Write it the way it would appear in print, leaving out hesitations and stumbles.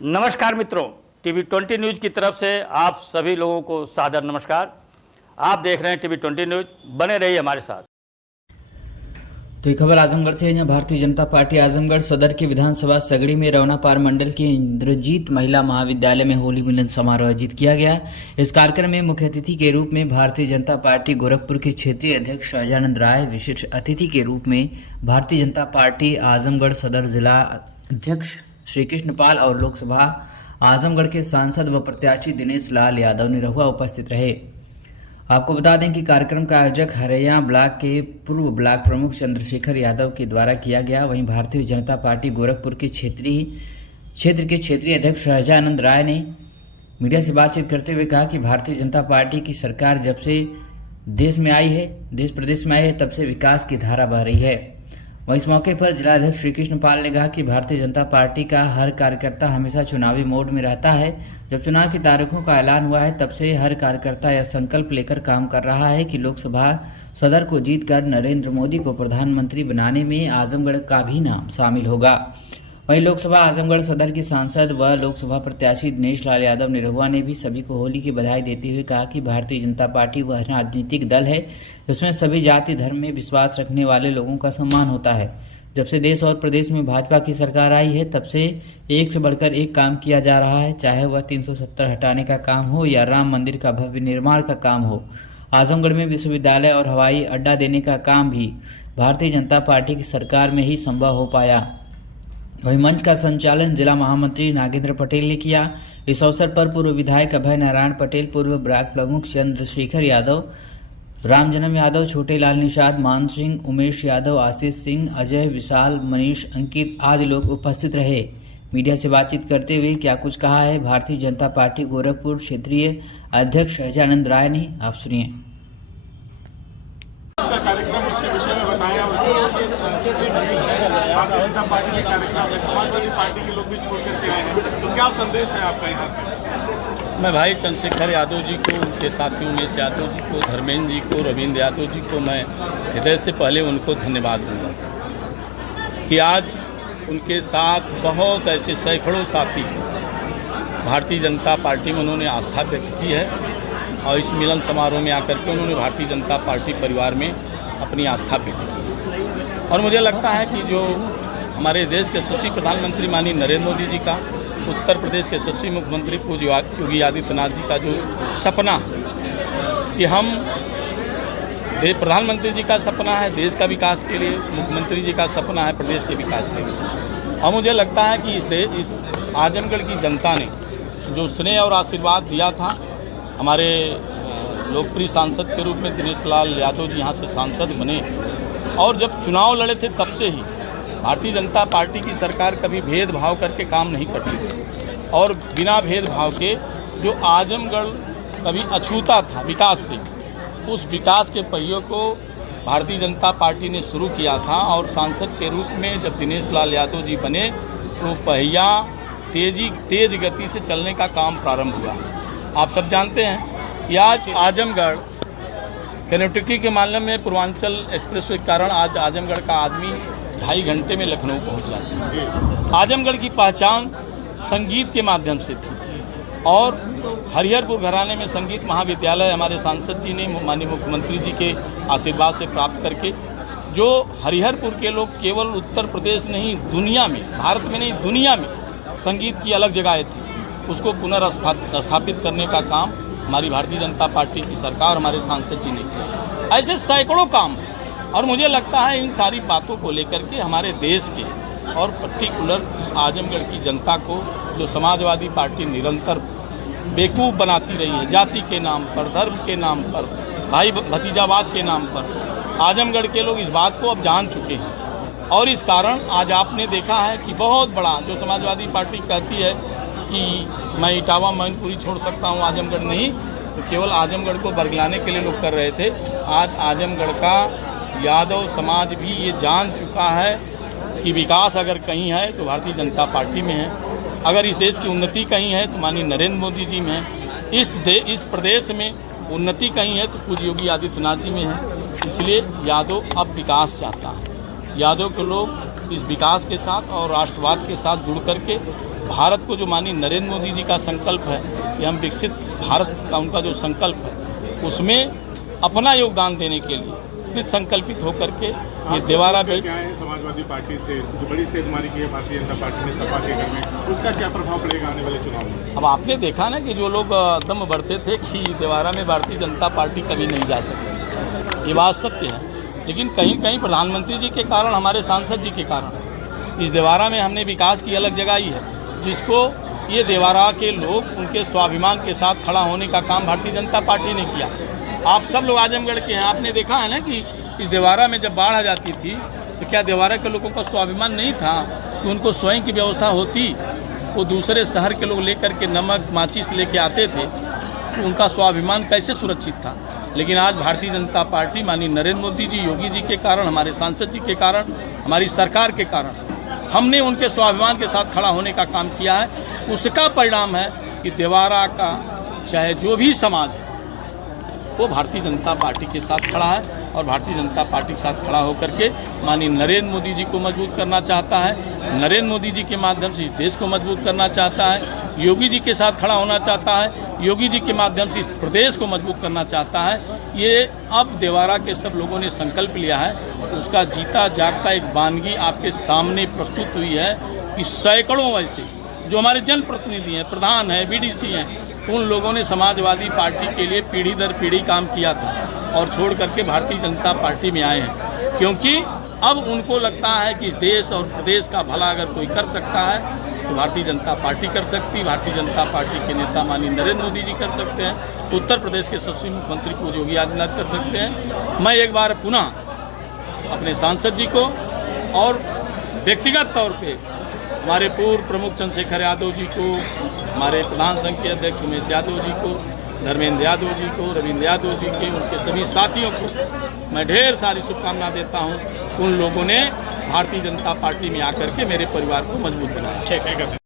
नमस्कार मित्रों, TV 20 news की तरफ से आप सभी लोगों को सादर नमस्कार। आप देख रहे हैं टीवी 20 न्यूज़, बने रहिए हमारे साथ। तो ये खबर आजमगढ़ से है। यहाँ भारतीय जनता पार्टी आजमगढ़ सदर की विधानसभा सगड़ी में रवनापार मंडल के इंद्रजीत महिला महाविद्यालय में होली मिलन समारोह आयोजित किया गया। इस कार्यक्रम में मुख्य अतिथि के रूप में भारतीय जनता पार्टी गोरखपुर के क्षेत्रीय अध्यक्ष सहजानंद राय, विशिष्ट अतिथि के रूप में भारतीय जनता पार्टी आजमगढ़ सदर जिला अध्यक्ष श्री कृष्ण पाल और लोकसभा आजमगढ़ के सांसद व प्रत्याशी दिनेश लाल यादव निरहुआ उपस्थित रहे। आपको बता दें कि कार्यक्रम का आयोजक हरैया ब्लॉक के पूर्व ब्लॉक प्रमुख चंद्रशेखर यादव के द्वारा किया गया। वहीं भारतीय जनता पार्टी गोरखपुर के क्षेत्र के क्षेत्रीय अध्यक्ष सहजानंद राय ने मीडिया से बातचीत करते हुए कहा कि भारतीय जनता पार्टी की सरकार जब से देश प्रदेश में आई है तब से विकास की धारा बह रही है। वहीं इस मौके पर जिलाध्यक्ष श्री कृष्ण पाल ने कहा कि भारतीय जनता पार्टी का हर कार्यकर्ता हमेशा चुनावी मोड में रहता है। जब चुनाव की तारीखों का ऐलान हुआ है तब से हर कार्यकर्ता यह संकल्प लेकर काम कर रहा है कि लोकसभा सदर को जीतकर नरेंद्र मोदी को प्रधानमंत्री बनाने में आजमगढ़ का भी नाम शामिल होगा। वहीं लोकसभा आजमगढ़ सदर के सांसद व लोकसभा प्रत्याशी दिनेश लाल यादव निरहुआ ने भी सभी को होली की बधाई देते हुए कहा कि भारतीय जनता पार्टी वह राजनीतिक दल है जिसमें सभी जाति धर्म में विश्वास रखने वाले लोगों का सम्मान होता है। जब से देश और प्रदेश में भाजपा की सरकार आई है तब से एक से बढ़कर एक काम किया जा रहा है, चाहे वह 370 हटाने का काम हो या राम मंदिर का भव्य निर्माण का काम हो। आजमगढ़ में विश्वविद्यालय और हवाई अड्डा देने का काम भी भारतीय जनता पार्टी की सरकार में ही संभव हो पाया। वहीं मंच का संचालन जिला महामंत्री नागेंद्र पटेल ने किया। इस अवसर पर पूर्व विधायक अभय नारायण पटेल, पूर्व ब्लॉक प्रमुख चंद्रशेखर यादव, रामजन्म यादव, छोटे लाल निषाद, मान सिंह, उमेश यादव, आशीष सिंह, अजय, विशाल, मनीष, अंकित आदि लोग उपस्थित रहे। मीडिया से बातचीत करते हुए क्या कुछ कहा है भारतीय जनता पार्टी गोरखपुर क्षेत्रीय अध्यक्ष सहजानंद राय ने, आप सुनिए। कार्यक्रम उसके विषय में बताया। भारतीय जनता पार्टी के कार्यक्रम समाजवादी पार्टी के लोग भी छोड़ करके आए हैं, तो क्या संदेश है आपका यहाँ से? मैं भाई चंद्रशेखर यादव जी को, उनके साथी उमेश यादव जी को, धर्मेंद्र जी को, रविंद्र यादव जी को मैं हृदय से पहले उनको धन्यवाद दूंगा कि आज उनके साथ बहुत ऐसे सैकड़ों साथी भारतीय जनता पार्टी में उन्होंने आस्था व्यक्त की है और इस मिलन समारोह में आकर के उन्होंने भारतीय जनता पार्टी परिवार में अपनी आस्था व्यक्त की। और मुझे लगता है कि जो हमारे देश के यशस्वी प्रधानमंत्री माननीय नरेंद्र मोदी जी का, उत्तर प्रदेश के यशस्वी मुख्यमंत्री पूज्य योगी आदित्यनाथ जी का जो सपना कि हम प्रधानमंत्री जी का सपना है देश का विकास के लिए, मुख्यमंत्री जी का सपना है प्रदेश के विकास के लिए। और मुझे लगता है कि इस आजमगढ़ की जनता ने जो स्नेह और आशीर्वाद दिया था, हमारे लोकप्रिय सांसद के रूप में दिनेश लाल यादव जी यहाँ से सांसद बने और जब चुनाव लड़े थे तब से ही भारतीय जनता पार्टी की सरकार कभी भेदभाव करके काम नहीं करती थी और बिना भेदभाव के जो आजमगढ़ कभी अछूता था विकास से, उस विकास के पहियों को भारतीय जनता पार्टी ने शुरू किया था और सांसद के रूप में जब दिनेश लाल यादव जी बने तो पहिया तेज गति से चलने का काम प्रारंभ हुआ। आप सब जानते हैं कि आज आजमगढ़ कनेक्टिविटी के मामले में पूर्वांचल एक्सप्रेसवे के कारण आज आजमगढ़ का आदमी 2.5 घंटे में लखनऊ पहुंच जाता है। आजमगढ़ की पहचान संगीत के माध्यम से थी और हरिहरपुर घराने में संगीत महाविद्यालय हमारे सांसद जी ने माननीय मुख्यमंत्री जी के आशीर्वाद से प्राप्त करके जो हरिहरपुर के लोग केवल उत्तर प्रदेश नहीं दुनिया में, भारत में नहीं दुनिया में संगीत की अलग जगह थी, उसको पुनर्स्थापित करने का काम हमारी भारतीय जनता पार्टी की सरकार हमारे सांसद जी ने किया। ऐसे सैकड़ों काम और मुझे लगता है इन सारी बातों को लेकर के हमारे देश के और पर्टिकुलर इस आजमगढ़ की जनता को जो समाजवादी पार्टी निरंतर बेवकूफ़ बनाती रही है, जाति के नाम पर, धर्म के नाम पर, भाई भतीजावाद के नाम पर, आजमगढ़ के लोग इस बात को अब जान चुके हैं। और इस कारण आज आपने देखा है कि बहुत बड़ा जो समाजवादी पार्टी कहती है कि मैं इटावा मैनपुरी छोड़ सकता हूँ, आजमगढ़ नहीं, तो केवल आजमगढ़ को बरगलाने के लिए लोग कर रहे थे। आज आजमगढ़ का यादव समाज भी ये जान चुका है कि विकास अगर कहीं है तो भारतीय जनता पार्टी में है, अगर इस देश की उन्नति कहीं है तो माननीय नरेंद्र मोदी जी में है, इस प्रदेश में उन्नति कहीं है तो पूज्य योगी आदित्यनाथ जी में है। इसलिए यादव अब विकास चाहता है। यादव के लोग इस विकास के साथ और राष्ट्रवाद के साथ जुड़ करके भारत को जो माननीय नरेंद्र मोदी जी का संकल्प है कि हम विकसित भारत का उनका जो संकल्प है उसमें अपना योगदान देने के लिए कृत संकल्पित होकर के ये देवारा बिल क्या है समाजवादी पार्टी से जो बड़ी सेधमारी की है भारतीय जनता पार्टी ने सपा के घर में, उसका क्या प्रभाव पड़ेगा आने वाले चुनाव में? अब आपने देखा ना कि जो लोग दम बढ़ते थे कि देवारा में भारतीय जनता पार्टी कभी नहीं जा सकती, ये बात सत्य है। लेकिन कहीं कहीं प्रधानमंत्री जी के कारण, हमारे सांसद जी के कारण इस देवारा में हमने विकास की अलग जगाई है, जिसको ये देवारा के लोग उनके स्वाभिमान के साथ खड़ा होने का काम भारतीय जनता पार्टी ने किया। आप सब लोग आजमगढ़ के हैं, आपने देखा है ना कि इस देवारा में जब बाढ़ आ जाती थी तो क्या देवारा के लोगों का स्वाभिमान नहीं था तो उनको स्वयं की व्यवस्था होती, वो दूसरे शहर के लोग लेकर के नमक माचिस लेके आते थे, तो उनका स्वाभिमान कैसे सुरक्षित था। लेकिन आज भारतीय जनता पार्टी माननीय नरेंद्र मोदी जी, योगी जी के कारण, हमारे सांसद जी के कारण, हमारी सरकार के कारण हमने उनके स्वाभिमान के साथ खड़ा होने का काम किया है। उसका परिणाम है कि देवारा का चाहे जो भी समाज है वो भारतीय जनता पार्टी के साथ खड़ा है और भारतीय जनता पार्टी के साथ खड़ा होकर के माननीय नरेंद्र मोदी जी को मजबूत करना चाहता है। नरेंद्र मोदी जी के माध्यम से इस देश को मजबूत करना चाहता है। योगी जी के साथ खड़ा होना चाहता है। योगी जी के माध्यम से इस प्रदेश को मजबूत करना चाहता है। ये अब देवारा के सब लोगों ने संकल्प लिया है, उसका जीता जागता एक वानगी आपके सामने प्रस्तुत हुई है कि सैकड़ों ऐसे जो हमारे जनप्रतिनिधि हैं, प्रधान हैं, बीडीसी हैं, उन लोगों ने समाजवादी पार्टी के लिए पीढ़ी दर पीढ़ी काम किया था और छोड़ करके भारतीय जनता पार्टी में आए हैं, क्योंकि अब उनको लगता है कि इस देश और प्रदेश का भला अगर कोई कर सकता है तो भारतीय जनता पार्टी कर सकती है। भारतीय जनता पार्टी के नेता माननीय नरेंद्र मोदी जी कर सकते हैं, उत्तर प्रदेश के यशस्वी मुख्यमंत्री को योगी आदित्यनाथ कर सकते हैं। मैं एक बार पुनः अपने सांसद जी को और व्यक्तिगत तौर पे हमारे पूर्व प्रमुख चंद्रशेखर यादव जी को, हमारे प्रधान संघ के अध्यक्ष उमेश यादव जी को, धर्मेंद्र यादव जी को, रविंद्र यादव जी के, उनके सभी साथियों को मैं ढेर सारी शुभकामना देता हूं। उन लोगों ने भारतीय जनता पार्टी में आकर के मेरे परिवार को मजबूत बनाया।